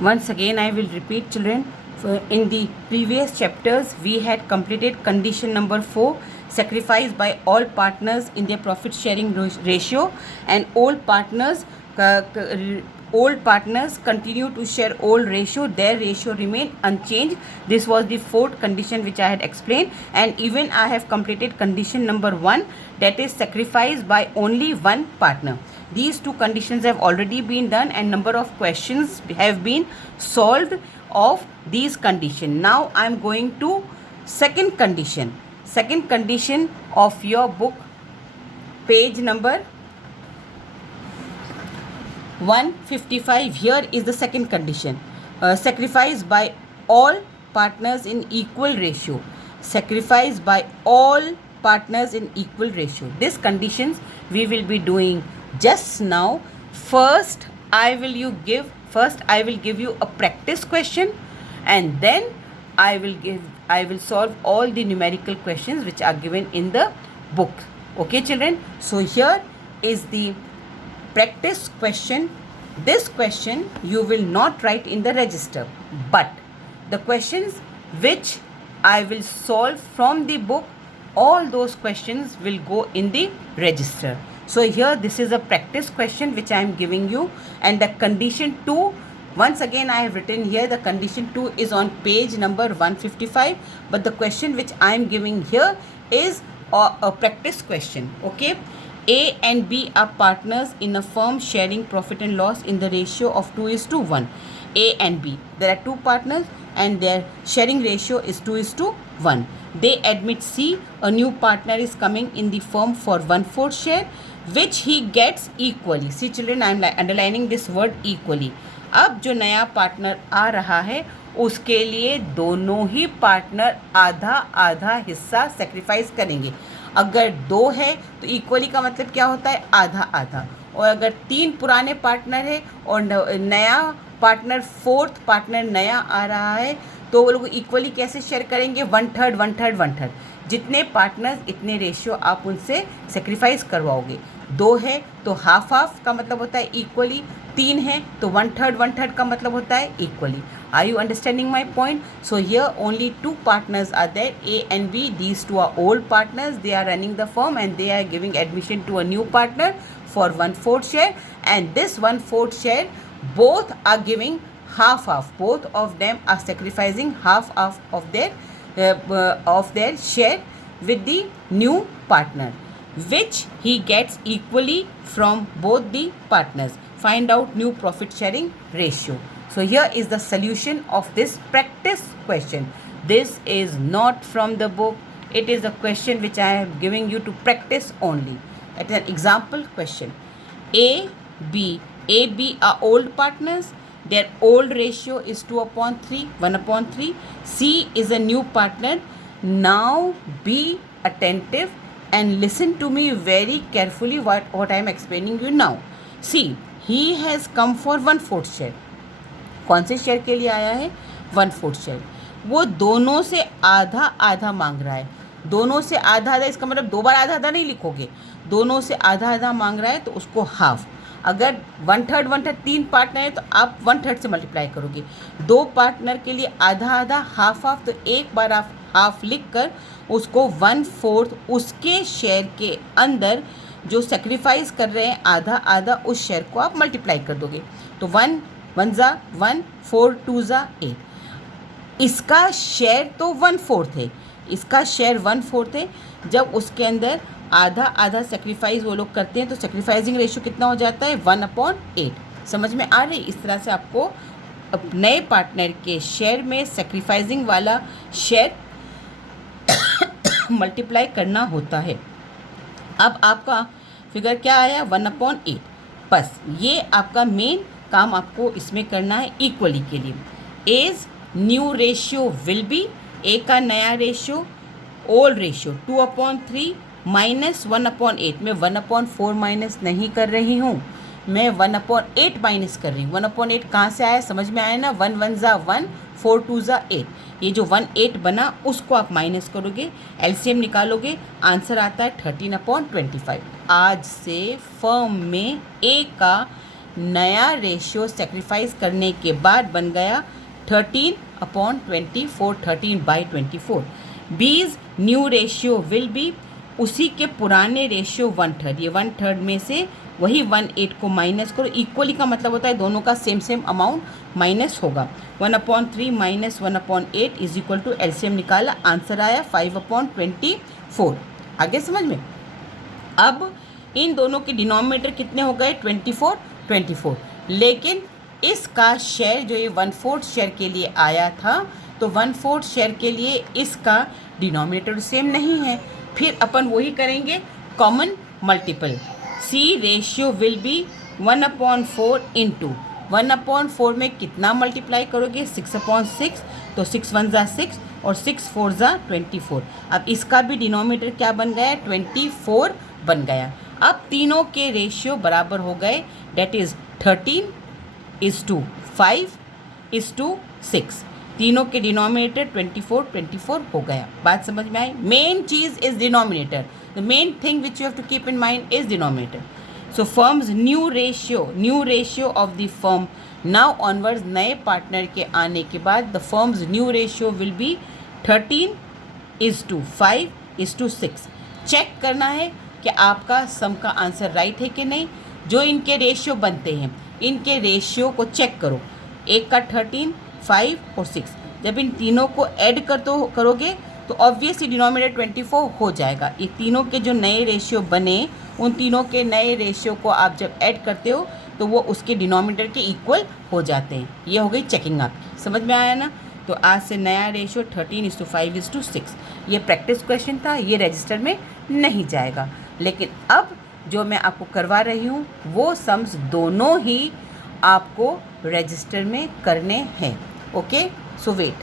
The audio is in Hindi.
Once again, I will repeat, children. In the previous chapters, we had completed condition number 4, sacrifice by all partners in their profit sharing ratio, and old partners continue to share old ratio. Their ratio remain unchanged. This was the fourth condition which I had explained, and even I have completed condition number 1, that is sacrifice by only one partner. These two conditions have already been done, and number of questions have been solved of these conditions. Now I am going to second condition of your book, page number 155. Here is the second condition. Sacrifice by all partners in equal ratio. Sacrifice by all partners in equal ratio. These conditions we will be doing just now. First I will give you a practice question, and then I will solve all the numerical questions which are given in the book. Okay children, so here is the practice question. This question you will not write in the register, but the questions which I will solve from the book, all those questions will go in the register. So here this is a practice question which I am giving you, and the condition 2, once again I have written here, the condition 2 is on page number 155, but the question which I am giving here is a practice question. Okay, A and B are partners in a firm sharing profit and loss in the ratio of 2:1. A and B, there are two partners and their sharing ratio is 2:1. They admit C, a new partner is coming in the firm for 1/4 share, which he gets equally. See children, I am underlining this word equally. अब जो नया पार्टनर आ रहा है उसके लिए दोनों ही पार्टनर आधा आधा हिस्सा सेक्रीफाइस करेंगे. अगर 2 है तो इक्वली का मतलब क्या होता है, आधा आधा. और अगर 3 पुराने पार्टनर है और नया पार्टनर, फोर्थ पार्टनर नया आ रहा है, तो वो लोग इक्वली कैसे शेयर करेंगे, 1/3 1/3 1/3. जितने पार्टनर्स इतने रेशियो आप उनसे सेक्रीफाइस करवाओगे. 2 है तो हाफ हाफ का मतलब होता है इक्वली. 3 है तो 1/3 1/3 का मतलब होता है equally. Are you understanding my point? So here only 2 partners are there, A and B. These 2 are old partners. They are running the firm and they are giving admission to a new partner for 1/4 share. And this 1/4 share, both are giving half half. Both of them are sacrificing half half of their share with the new partner, which he gets equally from both the partners. Find out new profit sharing ratio. So here is the solution of this practice question. This is not from the book. It is a question which I am giving you to practice only. It is an example question. A, B are old partners. Their old ratio is 2/3, 1/3. C is a new partner. Now be attentive and listen to me very carefully what I am explaining you now. See, he has come for 1/4 share. कौन से शेयर के लिए आया है, 1/4 शेयर. वो दोनों से आधा आधा मांग रहा है. दोनों से आधा आधा, इसका मतलब 2 बार आधा आधा नहीं लिखोगे. दोनों से आधा आधा मांग रहा है तो उसको हाफ. अगर 1/3 1/3 3 पार्टनर है तो आप 1/3 से मल्टीप्लाई करोगे. 2 पार्टनर के लिए आधा आधा हाफ हाफ, तो एक बार आप हाफ लिख कर उसको 1/4 उसके शेयर के अंदर जो सेक्रीफाइस कर रहे हैं आधा आधा, उस शेयर को आप मल्टीप्लाई कर दोगे. तो 1 1 ज़ा 1, 4 2 ज़ा 8. इसका शेयर तो 1/4 है, इसका शेयर 1/4 है. जब उसके अंदर आधा आधा सेक्रीफाइस वो लोग करते हैं तो सेक्रीफाइसिंग रेशियो कितना हो जाता है, 1/8. समझ में आ रही. इस तरह से आपको नए पार्टनर के शेयर में सेक्रीफाइसिंग वाला शेयर मल्टीप्लाई करना होता है. अब आपका फिगर क्या आया, 1/8. बस ये आपका मेन काम आपको इसमें करना है इक्वली के लिए. As new ratio will be, A का नया रेशियो, ओल्ड रेशियो 2/3 माइनस 1/8. मैं 1/4 माइनस नहीं कर रही हूँ, मैं 1/8 माइनस कर रही हूँ. 1/8 कहाँ से आया, समझ में आया ना. 1 1 ज़ा 1, 4 2 ज़ा 8. ये जो 1/8 बना उसको आप माइनस करोगे, एलसीएम निकालोगे, आंसर आता है 13/25. आज से फर्म में ए का नया रेशियो सेक्रीफाइस करने के बाद बन गया 13/24, 13/24. B's new ratio will B, उसी के पुराने रेशियो 1/3, ये 1/3 में से वही 1/8 को माइनस करो. इक्वली का मतलब होता है दोनों का सेम अमाउंट माइनस होगा. 1/3 minus 1/8 is equal to LCM निकाला, आंसर आया 5/24. आगे समझ में. अब इन दोनों के डिनोमिनेटर कितने हो गए? 24. लेकिन इसका शेयर जो ये 1/4 शेयर के लिए आया था, तो 1/4 शेयर के लिए इसका डिनोमिनेटर सेम नहीं है. फिर अपन वही करेंगे, common multiple. C ratio will be 1/4 into 1/4 में कितना मल्टीप्लाई करोगे? 6/6. तो 6 1 ज़ा 6 और 6 4 ज़ा 24. अब इसका भी डिनोमिनेटर क्या बन गया? 24 बन गया. अब तीनों के रेशियो बराबर हो गए, डेट इज़ 13:5:6. तीनों के डिनोमिनेटर 24 हो गया. बात समझ में आई? मेन चीज़ is denominator. The main thing which you have to keep in mind is denominator. So firm's new ratio of the firm now onwards, नए पार्टनर के आने के बाद the firm's new ratio will be 13:5:6. Check करना है कि आपका सम का आंसर राइट है कि नहीं. जो इनके रेशियो बनते हैं, इनके रेशियो को चेक करो. एक का 13, 5 और 6. जब इन तीनों को ऐड करोगे तो ऑब्वियसली डिनोमिनेटर 24 हो जाएगा. ये तीनों के जो नए रेशियो बने, उन तीनों के नए रेशियो को आप जब ऐड करते हो तो वो उसके डिनोमिनेटर के इक्वल हो जाते हैं. ये हो गई चेकिंग आपकी. समझ में आया ना. तो आज से नया रेशियो 13:5:6. ये प्रैक्टिस क्वेश्चन था, ये रजिस्टर में नहीं जाएगा. लेकिन अब जो मैं आपको करवा रही हूँ वो सम्स दोनों ही आपको रजिस्टर में करने हैं. ओके, सो वेट.